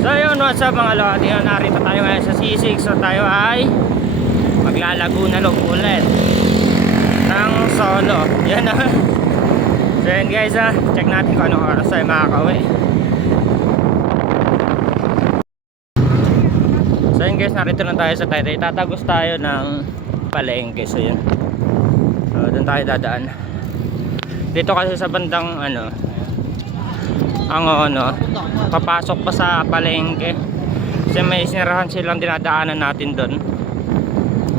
So yun, what's up mga lodi? Narito tayo ngayon sa C6. So tayo ay maglalaguna loob ulit ng solo. Yan na. So yun guys, check natin kung anong oras tayo makakauwi. So yun guys, narito na tayo sa Taytay. Tatagos tayo ng palengke. So yun, so doon tayo dadaan. Dito kasi sa bandang papasok pa sa palengke kasi may sinirahan silang dinadaanan natin doon.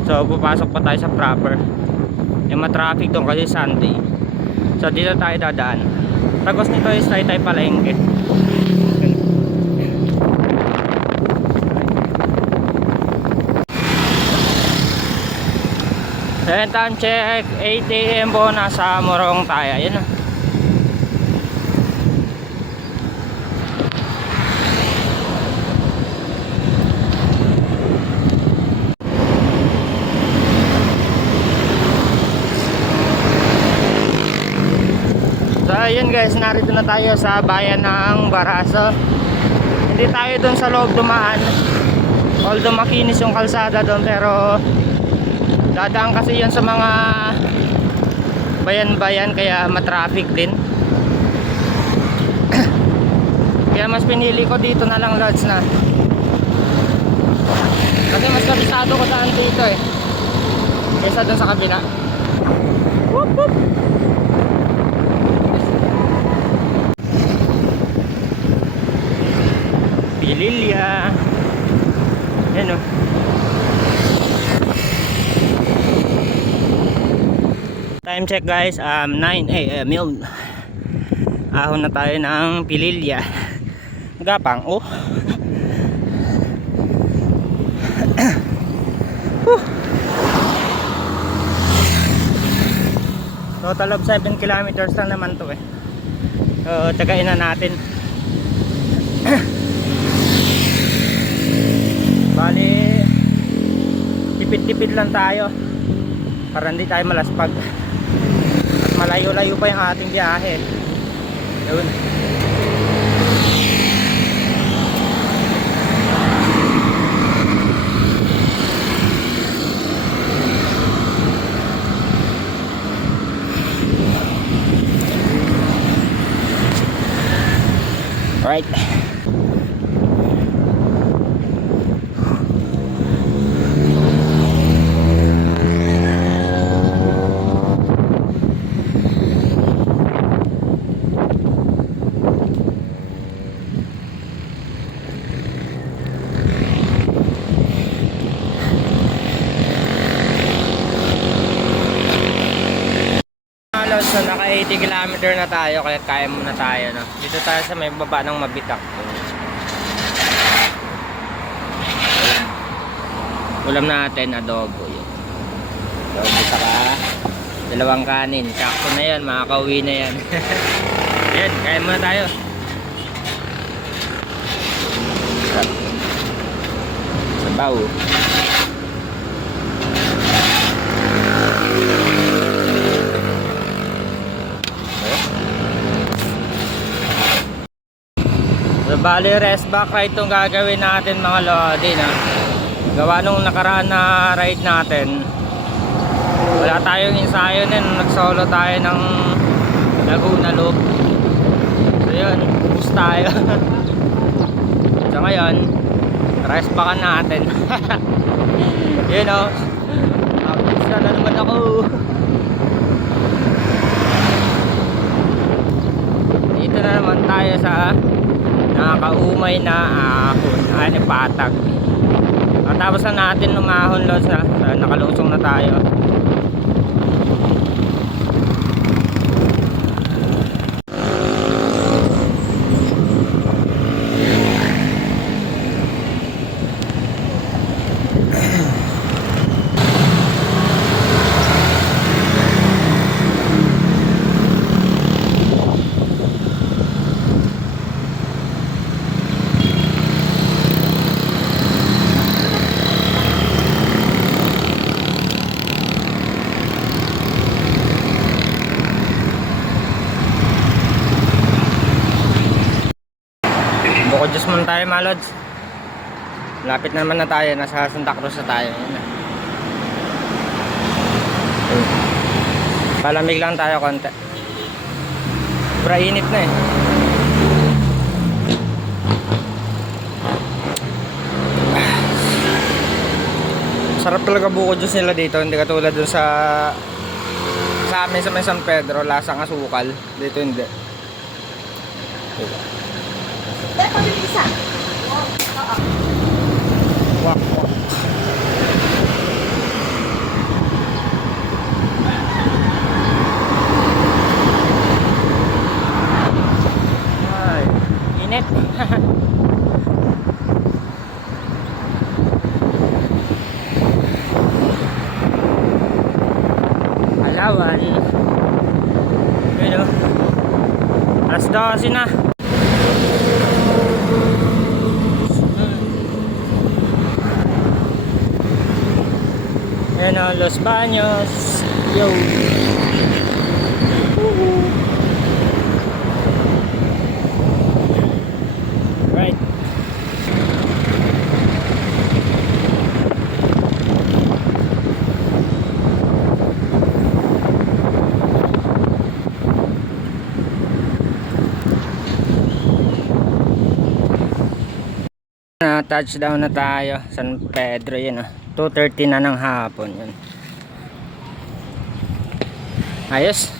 So papasok pa tayo sa proper, yung matraffic doon kasi Sunday. So dito tayo dadaan. Tagos nito is Taytay palengke. Then time check 8 AM po, nasa Morong tayo. Ayun na. So ayun guys, narito na tayo sa bayan ng Baraso. Hindi tayo doon sa loob dumaan, although makinis yung kalsada doon, pero dadaan kasi yan sa mga bayan-bayan kaya matraffic din. Kaya mas pinili ko dito na lang lods na, kasi mas kabisado ko saan dito kaysa doon sa kabila. Whoop, whoop. Pililya. Yan o. Time check guys, 9 AM yun. Ahon na tayo ng Pililya. Gapang Total of 7 kilometers lang naman to So tsagain na natin. Bali tipid-tipid lang tayo para hindi tayo malaspag at malayo-layo pa yung ating biyahe. Yun. Right. So naka 80 km na tayo, kaya kaya muna tayo Dito tayo sa may baba ng Mabitak. Ulam natin adobo yun. Adobo saka dalawang kanin. Sakto na yan, makakauwi na yan. Yan, kaya muna tayo. Sabaw. So, bali rest back ride itong gagawin natin mga lodi gawa nung nakaraan na ride natin, wala tayong ensayo nag solo tayo ng Laguna Loop. So yun, boost tayo. So ngayon rest backan natin. Yun boost na naman ako. Dito na naman tayo sa nakakaumay na ahon, Patag. Tapos na natin lumahon lods nakalusong na tayo. Buko Diyos muna tayo mga lods. Lapit naman na tayo, nasa Santa Cruz na tayo. Ayan na. Palamig lang tayo konti. Sobra init na eh. Sarap talaga buko juice nila dito, hindi katulad dun sa amin sa may San Pedro, lasang asukal. Dito hindi. Diba? Dahil pabili isa. Oo. Wak, wak. Ay, init. Alawan. Pero alas 12 na. Ayan o, Los Baños. Yo. Right. Touchdown na tayo San Pedro, yun 2:30 na ng hapon yun. Ayos.